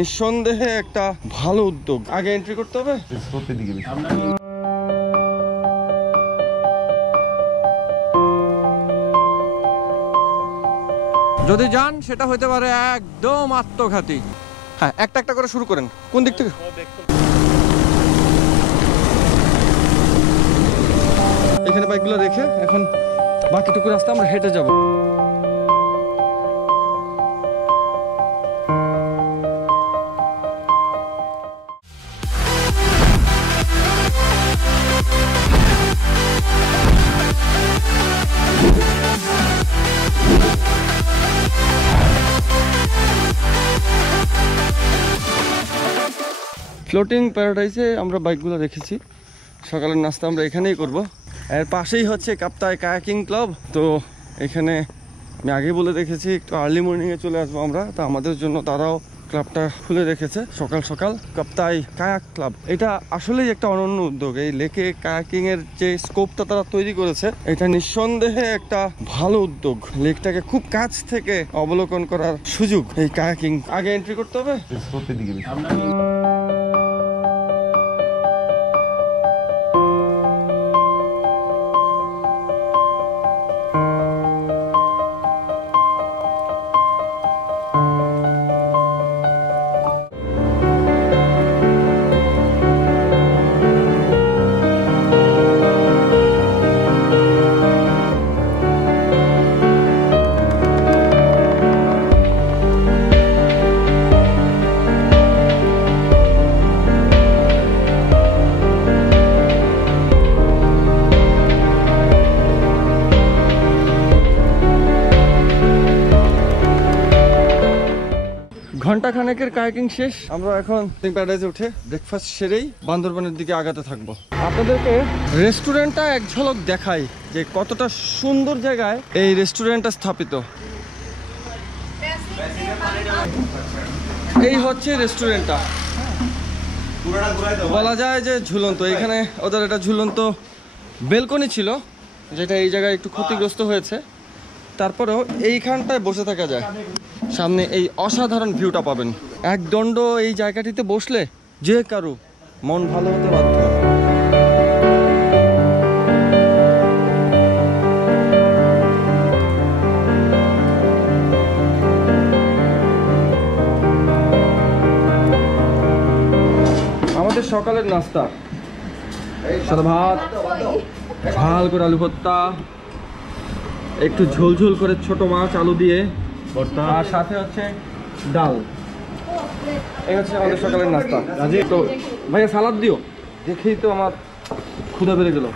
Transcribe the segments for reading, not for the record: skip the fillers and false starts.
নিঃসন্দেহে একটা ভালো উদ্যোগ। আগে এন্ট্রি করতে হবে। যদি যান সেটা হতে পারে একদম আত্মঘাতী। হ্যাঁ, একটা একটা করে শুরু করেন। কোন দিক থেকে? এখানে বাইকগুলো রেখে এখন বাকিটুকু রাস্তা আমরা হেঁটে যাব। ফ্লোটিং প্যারাডাইসে আমরা বাইকগুলো রেখেছি। সকালের নাস্তা আমরা এখানেই করব। এর পাশেই হচ্ছে কাপ্তাই কায়াকিং ক্লাব। তো এখানে আমি আগেই বলে রেখেছি একটু আর্লি মর্নিংয়ে চলে আসবো আমরা। তো আমাদের জন্য তারাও ক্লাবটা খুলে রেখেছে সকাল সকাল। কাপ্তাই কায়াক ক্লাব, এটা আসলেই একটা অনন্য উদ্যোগ। এই লেকে কায়াকিং এর যে স্কোপটা তারা তৈরি করেছে, এটা নিঃসন্দেহে একটা ভালো উদ্যোগ। লেকটাকে খুব কাছ থেকে অবলোকন করার সুযোগ এই কায়াকিং। আগে এন্ট্রি করতে হবে। ঘন্টা খানেকের কায়াকিং শেষ। আমরা এখন প্যারাডাইজে উঠে ব্রেকফাস্ট সেরেই বান্দরবানের দিকে আগাতে থাকবো। আপনাদেরকে রেস্টুরেন্টটা এক ঝলক দেখাই যে কতটা সুন্দর জায়গায় এই রেস্টুরেন্টটা স্থাপিত। এই হচ্ছে রেস্টুরেন্টটা, বলা যায় যে ঝুলন্ত। এখানে ওদের একটা ঝুলন্ত বেলকনি ছিল, যেটা এই জায়গায় একটু ক্ষতিগ্রস্ত হয়েছে। তারপরেও এইখানটায় বসে থাকা যায়, সামনে এই অসাধারণ ভিউটা পাবেন। একদণ্ড এই জায়গাটিতে বসলে যে কারো মন ভালো হতে বাধ্য। আমাদের সকালের নাস্তা সাদা ভাত, ঝাল করে আলু ভর্তা, একটু ঝোল ঝোল করে ছোট মাছ আলু দিয়ে ভর্তা, আর সাথে হচ্ছে ডাল। এই হচ্ছে আমাদের সকালের নাস্তা। তো ভাইয়া সালাদ দিও, দেখেই তো আমার ক্ষুধা বেড়ে গেল।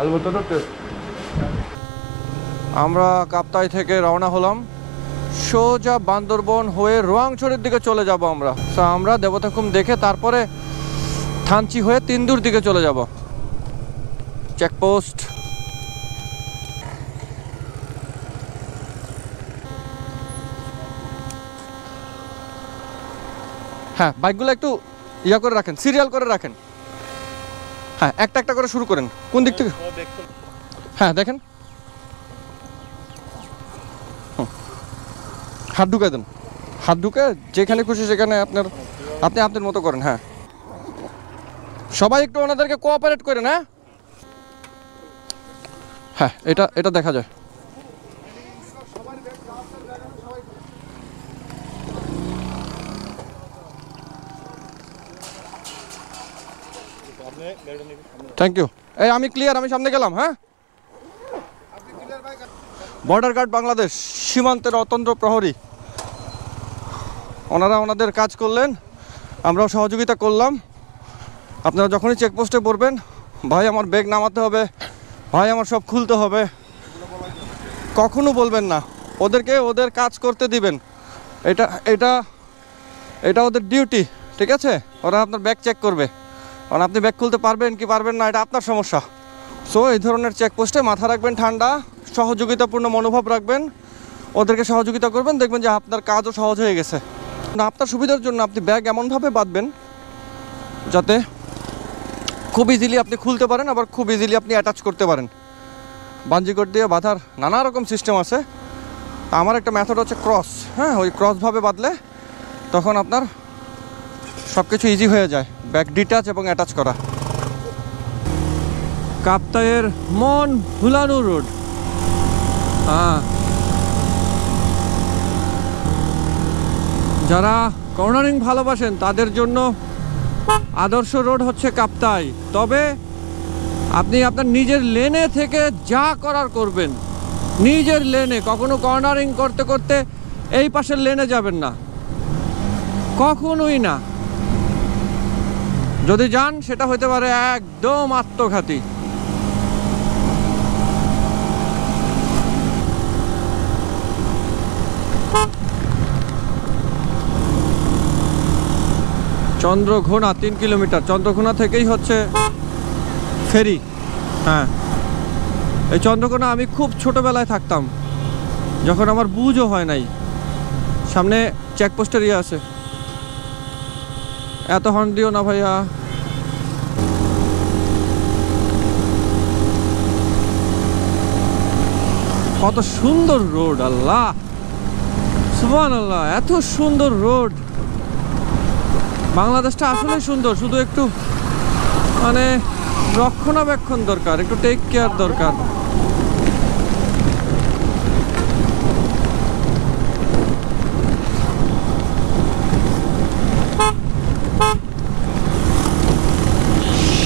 আলু ভর্তা। আমরা কাপ্তাই থেকে রওনা হলাম, সোজা বান্দরবন হয়ে রোয়াংছড়ির দিকে চলে যাব আমরা। তো আমরা দেবতাখুম দেখে তারপরে থানচি হয়ে তিনদুর দিকে চলে যাব। চেকপোস্ট। হ্যাঁ, বাইকগুলো একটু ইয়া করে রাখেন, সিরিয়াল করে রাখেন। হ্যাঁ, একটা একটা করে শুরু করেন। কোন দিক থেকে? হ্যাঁ দেখেন, হাত ঢুকে দেন। হাত ঢুকে যেখানে খুশি সেখানে আপনি আপনার মতো করেন। হ্যাঁ, সবাই একটু ওনাদেরকে কোঅপারেট করেন। হ্যাঁ, এটা দেখা যায়। Thank you. এই আমি ক্লিয়ার, আমি সামনে গেলাম। হ্যাঁ, বর্ডার গার্ড বাংলাদেশ, সীমান্তের অতন্ত্র প্রহরী, ওনারা ওনাদের কাজ করলেন, আমরাও সহযোগিতা করলাম। আপনারা যখনই চেকপোস্টে পড়বেন, ভাই আমার ব্যাগ নামাতে হবে, ভাই আমার সব খুলতে হবে, কখনো বলবেন না। ওদেরকে ওদের কাজ করতে দিবেন। এটা ওদের ডিউটি, ঠিক আছে? ওরা আপনার ব্যাগ চেক করবে, কারণ আপনি ব্যাগ খুলতে পারবেন কি পারবেন না এটা আপনার সমস্যা। সো এই ধরনের চেকপোস্টে মাথা রাখবেন ঠান্ডা, সহযোগিতাপূর্ণ মনোভাব রাখবেন, ওদেরকে সহযোগিতা করবেন, দেখবেন যে আপনার কাজও সহজ হয়ে গেছে। আপনার সুবিধার জন্য আপনি ব্যাগ এমনভাবে বাঁধবেন যাতে খুব ইজিলি আপনি খুলতে পারেন, আবার খুব ইজিলি আপনি অ্যাটাচ করতে পারেন। বাঞ্জি কোড দিয়ে বাঁধার নানা রকম সিস্টেম আছে, আমার একটা মেথড হচ্ছে ক্রস, হ্যাঁ, ওই ক্রসভাবে বাঁধলে তখন আপনার সব কিছু ইজি হয়ে যায়, ব্যাক ডিটাচ এবং অ্যাটাচ করা। কাপ্তাইয়ের মন ভুলানো রোড, হ্যাঁ, যারা কর্নারিং ভালোবাসেন তাদের জন্য আদর্শ রোড হচ্ছে কাপ্তাই। তবে আপনি আপনার নিজের লেনে থেকে যা করার করবেন, নিজের লেনে, কখনো কর্নারিং করতে করতে এই পাশের লেনে যাবেন না, কখনোই না। যদি যান সেটা হতে পারে একদম আত্মঘাতী। চন্দ্রঘোনা 3 কিলোমিটার, চন্দ্রঘোনা থেকেই হচ্ছে ফেরি। হ্যাঁ, এই চন্দ্রঘোনা আমি খুব ছোটবেলায় থাকতাম, যখন আমার বুঝও হয় নাই। সামনে চেকপোস্টের ইয়ে আছে, এত হর্ন দিও না ভাইয়া। কত সুন্দর রোড, আল্লাহ সুবহানাল্লাহ, এত সুন্দর রোড। বাংলাদেশটা আসলে সুন্দর, শুধু একটু মানে রক্ষণাবেক্ষণ দরকার, একটু টেক কেয়ার দরকার।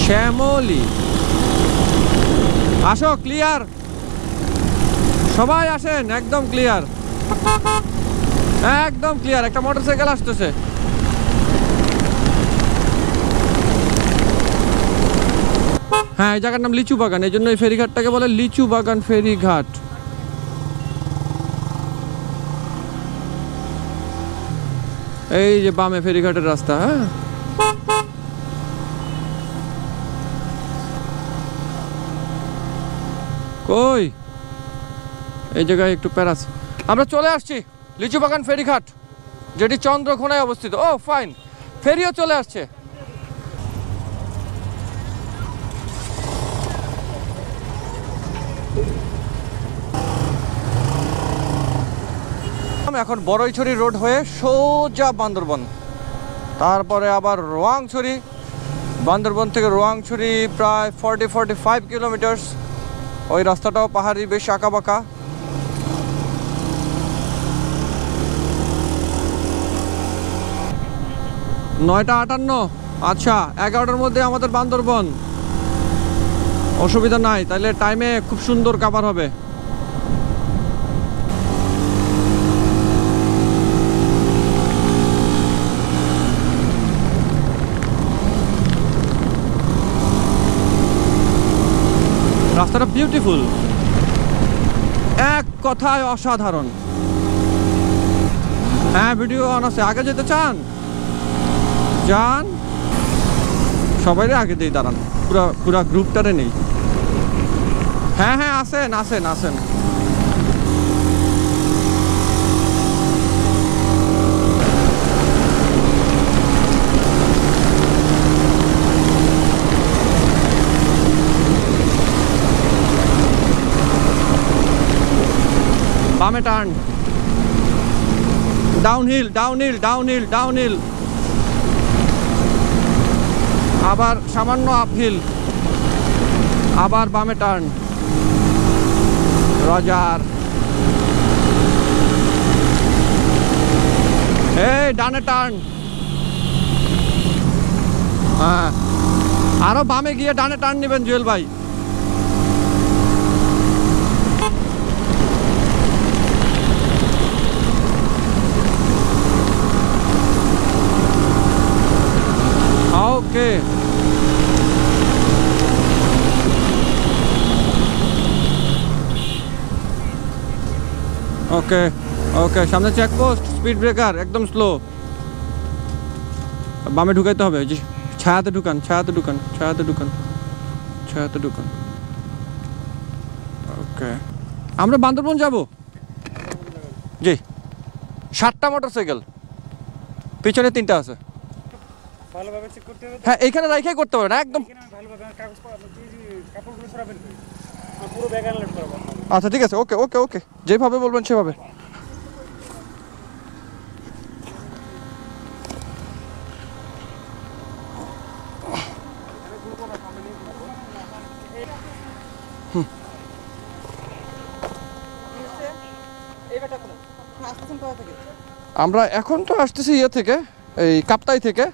শ্যামলি, আসো, ক্লিয়ার, সবাই আসেন, একদম ক্লিয়ার, একদম ক্লিয়ার। একটা মোটরসাইকেল আসতেছে। হ্যাঁ, এই জায়গার নাম লিচু বাগান, এই জন্য এই ফেরিঘাটটাকে বলে লিচু বাগান ফেরিঘাট। এই যে বামে ফেরিঘাটের রাস্তা। হ্যাঁ, কই এই জায়গায় একটু প্যারাস। আমরা চলে আসছি লিচু বাগান ফেরিঘাট, যেটি চন্দ্রঘোনায় অবস্থিত। ও ফাইন, ফেরিও চলে আসছে। এখন বড়ইছড়ি রোড হয়ে সোজা বান্দরবন, তারপরে আবার রোয়াংছড়ি। বান্দরবন থেকে রোয়াংছড়ি প্রায় 40-45 কিলোমিটার। ওই রাস্তাটাও পাহাড়ি, বেশ আঁকা বাঁকা। নয়টা 58, আচ্ছা 11টার মধ্যে আমাদের বান্দরবন, অসুবিধা নাই, তাহলে টাইমে খুব সুন্দর কাভার হবে। রাস্তাটা বিউটিফুল, এক কথায় অসাধারণ। হ্যাঁ, ভিডিও অন আছে। আগে যেতে চান যান, সবাই আগে দিয়ে দাঁড়ান, পুরা গ্রুপটারে নেই। হ্যাঁ হ্যাঁ, আসেন আসেন আসেন। বামে turn, downhill downhill downhill downhill, আবার সামান্য আপহিল, আবার বামে টার্ন, রজার। এই ডানে টার্ন, হ্যাঁ, আরো বামে গিয়ে ডানে টার্ন নেবেন জুয়েল ভাই। ওকে, ওকে ওকে, সামনে চেকপোস্ট, স্পিড ব্রেকার, একদম স্লো। বামে ঢুকাইতে হবে, জি, ছায়াতে ঢুকান, ছায়াতে ঢুকান, ছায়াতে ঢুকান, ছায়াতে ঢুকান। ওকে, আমরা বান্দরবন যাব। জি, 7টা মোটরসাইকেল, পিছনে 3টা আছে। হ্যাঁ, এইখানে রাইখাই করতে পারেন একদম। আচ্ছা ঠিক আছে, ওকে ওকে ওকে, যেভাবে বলবেন সেভাবে। আমরা এখন তো আসতেছি ইয়ে থেকে, এই কাপ্তাই থেকে,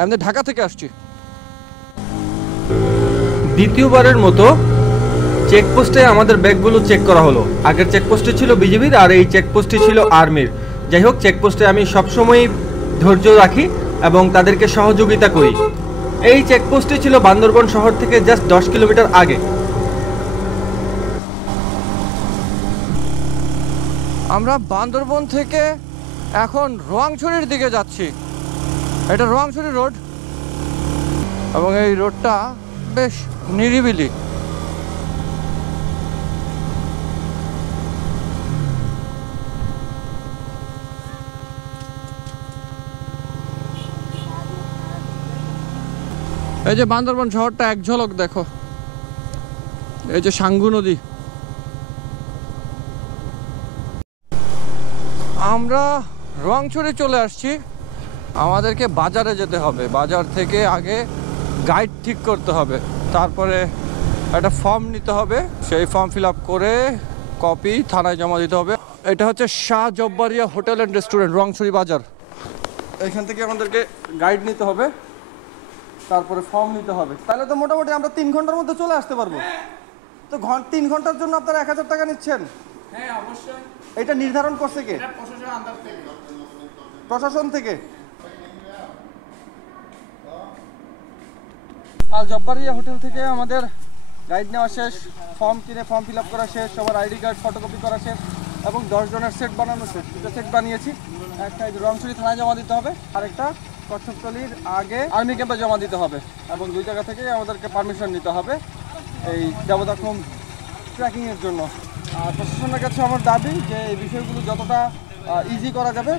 আমাদের ঢাকা থেকে আসছি। দ্বিতীয়বারের মতো চেকপোস্টে আমাদের ব্যাগগুলো চেক করা হলো। আগের চেকপোস্টে ছিল বিজিবির আর এই চেকপোস্টে ছিল আর্মির। যাই হোক, চেকপোস্টে আমি সবসময়ই ধৈর্য রাখি এবং তাদেরকে সহযোগিতা করি। এই চেকপোস্টে ছিল বান্দরবন শহর থেকে জাস্ট 10 কিলোমিটার আগে। আমরা বান্দরবন থেকে এখন রোয়াংছড়ির দিকে যাচ্ছি। এটা রোয়াংছড়ি রোড এবং এই রোডটা বেশ নিরিবিলি। এই যে বান্দরবন শহরটা এক ঝলক দেখো, এই যে সাঙ্গু নদী। আমরা রোয়াংছড়ি চলে আসছি। আমাদেরকে বাজারে যেতে হবে, বাজার থেকে আগে গাইড ঠিক করতে হবে, তারপরে একটা ফর্ম নিতে হবে, সেই ফর্ম ফিল আপ করে কপি থানায় জমা দিতে হবে। এটা হচ্ছে Shah Jabbaria hotel and restaurant, Rowangchhari বাজার। এখান থেকে আমাদেরকে গাইড নিতে হবে, তারপরে ফর্ম নিতে হবে। তাহলে তো মোটামুটি আমরা 3 ঘন্টার মধ্যে চলে আসতে পারবো। তো 3 ঘন্টার জন্য আপনারা 1000 টাকা নিচ্ছেন? হ্যাঁ অবশ্যই। এটা নির্ধারণ করছে কে? প্রশাসন থেকে। আল জব্বারিয়া হোটেল থেকে আমাদের গাইড নেওয়া শেষ, ফর্ম কিনে ফর্ম ফিল আপ করা শেষ, সবার আইডি কার্ড ফটোকপি করা শেষ এবং 10 জনের সেট বানানো শেষ। দুটো সেট বানিয়েছি, একটা রংছড়ি থানায় জমা দিতে হবে, আরেকটা কচ্ছপতলির আগে আর্মি ক্যাম্পে জমা দিতে হবে এবং 2 জায়গা থেকে আমাদেরকে পারমিশন নিতে হবে এই দেবতাখুম ট্রেকিংয়ের জন্য। আর প্রশাসনের কাছে আমার দাবি যে এই বিষয়গুলো যতটা ইজি করা যাবে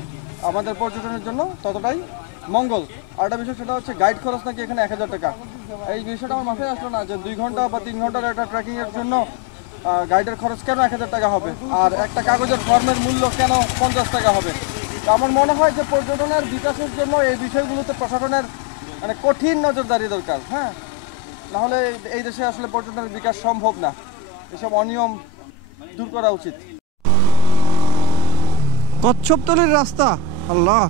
আমাদের পর্যটনের জন্য ততটাই মঙ্গল। আরেকটা বিষয় সেটা হচ্ছে গাইড খরচ নাকি এখানে 1000 টাকা। এই বিষয়টা আমার মাথায় আসলো না যে 2 ঘন্টা বা 3 ঘন্টার একটা ট্রেকিংয়ের জন্য গাইডের খরচ কেন 1000 টাকা হবে, আর একটা কাগজের ফর্মের মূল্য কেন 50 টাকা হবে। তো আমার মনে হয় যে পর্যটনের বিকাশের জন্য এই বিষয়গুলোতে প্রশাসনের মানে কঠিন নজরদারি দরকার। হ্যাঁ, নাহলে এই দেশে আসলে পর্যটনের বিকাশ সম্ভব না। এসব অনিয়ম দূর করা উচিত। কচ্ছপতলির রাস্তা, আল্লাহ,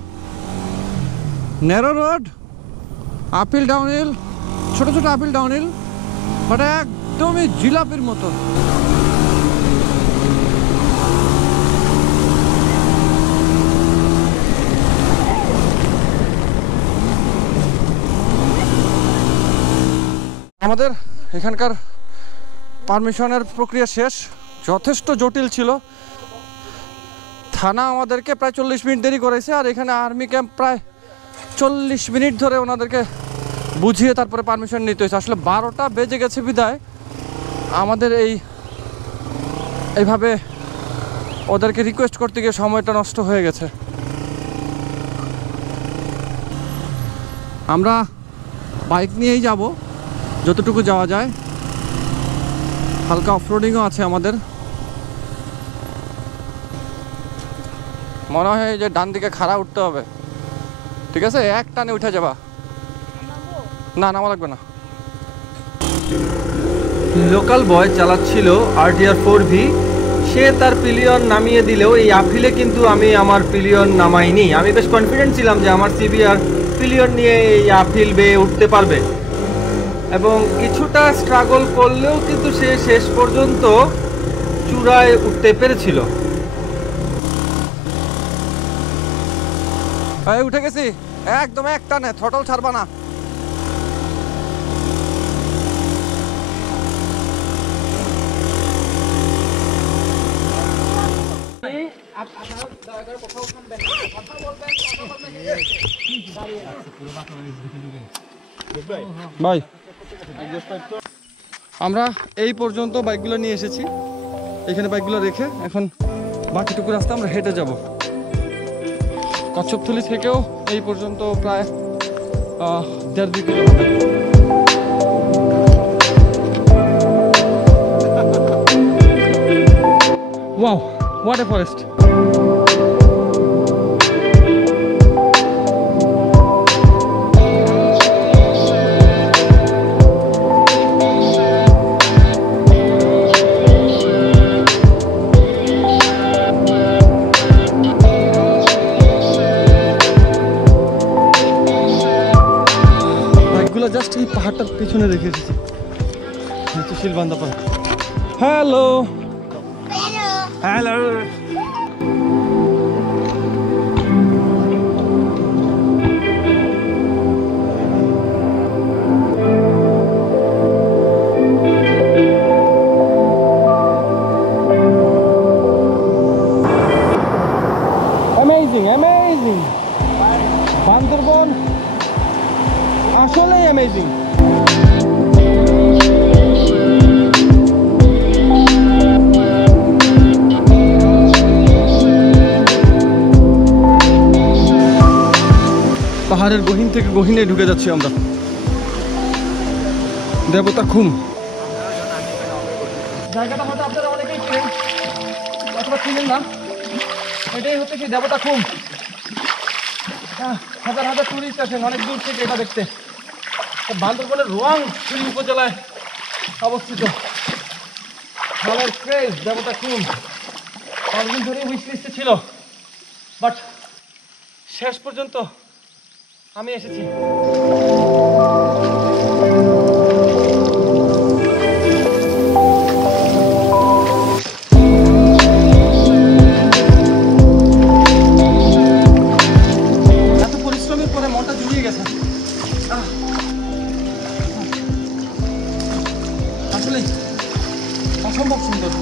ন্যারো রোড, আপিল ডাউনহিল, ছোট ছোট আপিল ডাউনহিল, বাট একদমই জিলাপির মতো। আমাদের এখানকার পারমিশনের প্রক্রিয়া শেষ, যথেষ্ট জটিল ছিল। থানা আমাদেরকে প্রায় 40 মিনিট দেরি করেছে, আর এখানে আর্মি ক্যাম্প প্রায় 40 মিনিট ধরে ওনাদেরকে বুঝিয়ে তারপরে পারমিশন নিতে হয়েছে। আসলে 12টা বেজে গেছে বিদায় আমাদের এইভাবে ওদেরকে রিকোয়েস্ট করতে গিয়ে সময়টা নষ্ট হয়ে গেছে। আমরা বাইক নিয়েই যাব যতটুকু যাওয়া যায়, হালকা অফরোডিংও আছে আমাদের। মনে হয় যে ডান দিকে খাড়া উঠতে হবে, ঠিক আছে? এক টানে উঠে যাবা, না নামা লাগবে না। লোকাল বয় চালাচ্ছিল RTR 4V, সে তার পিলিয়ন নামিয়ে দিলেও এই আপিলে কিন্তু আমি আমার পিলিয়ন নামাইনি। আমি বেশ কনফিডেন্ট ছিলাম যে আমার CBR পিলিয়ন নিয়ে এই আপিল বেয়ে উঠতে পারবে এবং কিছুটা স্ট্রাগল করলেও কিন্তু সে শেষ পর্যন্ত চূড়ায় উঠতে পেরেছিল। উঠে গেছি একদম এক টানে, থ্রটল ছাড়বা না। ভাই, আমরা এই পর্যন্ত বাইকগুলো নিয়ে এসেছি, এখানে বাইকগুলো রেখে এখন বাকিটুকু রাস্তা আমরা হেঁটে যাব। কচ্ছপতলি থেকেও এই পর্যন্ত প্রায় 1.5-2 কিলো হবে। Wow, what a forest! পাহাড়টার পিছনে রেখে এসেছি। হচ্ছে শিলবান্ধা পাহাড়। হ্যালো হ্যালো অ্যামেজিং বান্দরবন আসলেই অ্যামেজিং। পাহাড়ের গহীন থেকে গহীনে ঢুকে যাচ্ছি আমরা। দেবতাখুম জায়গাটা হয়তো আপনারা অনেকেই চিনেন অথবা চিনেন না। এটাই হচ্ছে কি দেবতাখুম। হাজার হাজার টুরিস্ট আসেন অনেক দূর থেকে এটা দেখতে। বান্দরবনের রোয়াংছড়ি উপজেলায় অবস্থিত জলের ক্রেজ দেবতাখুম। অনেকদিন ধরে উইশ লিস্টে ছিল, বাট শেষ পর্যন্ত আমি এসেছি। এত পরিশ্রমের পরে মনটা জুড়িয়ে গেছে। আসলে অসম্ভব সুন্দর।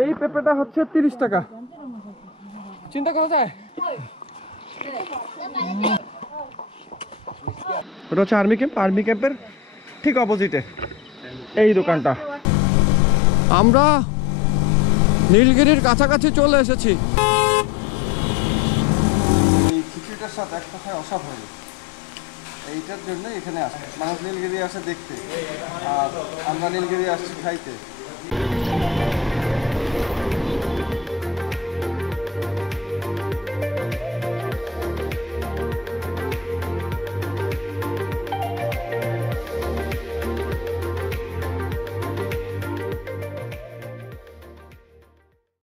এই পেঁপেটা হচ্ছে 30 টাকা। চিন্তা করা যায়। ওটা হচ্ছে আর্মি ক্যাম্প। আর্মি ক্যাম্পের ঠিক অপোজিটে এই দোকানটা। আমরা নীলগিরির কাছাকাছি চলে এসেছি। এই খিচুড়িটার সাথে এক কথায় অসাধারণ। এইটার জন্য এখানে আসে মানুষ, নীলগিরি আসে দেখতে, আর আমরা নীলগিরি আসছি খাইতে।